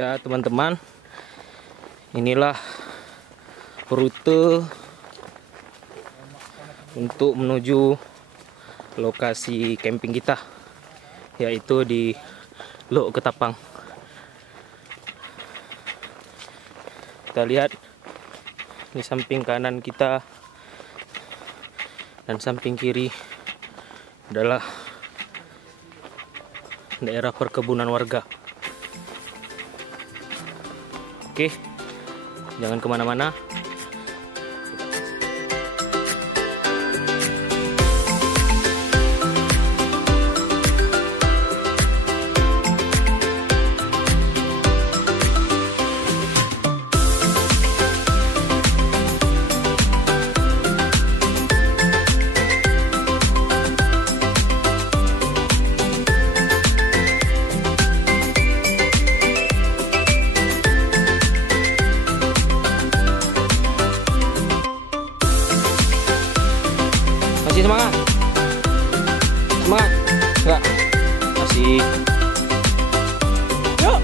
Ya teman-teman, inilah rute untuk menuju lokasi camping kita, yaitu di LHOK Keutapang. Kita lihat di samping kanan kita dan samping kiri adalah daerah perkebunan warga. Oke, jangan kemana-mana. Masih semangat? Semangat? Enggak? Masih. Yuk!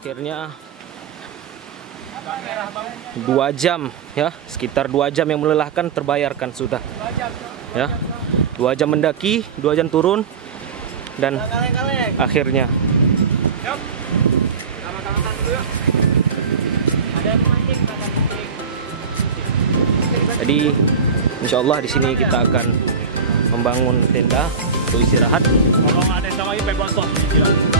Akhirnya 2 jam ya, sekitar 2 jam yang melelahkan terbayarkan sudah ya. 2 jam mendaki, 2 jam turun, dan akhirnya jadi insya Allah di sini kita akan membangun tenda untuk istirahat. Kalau ada sama ini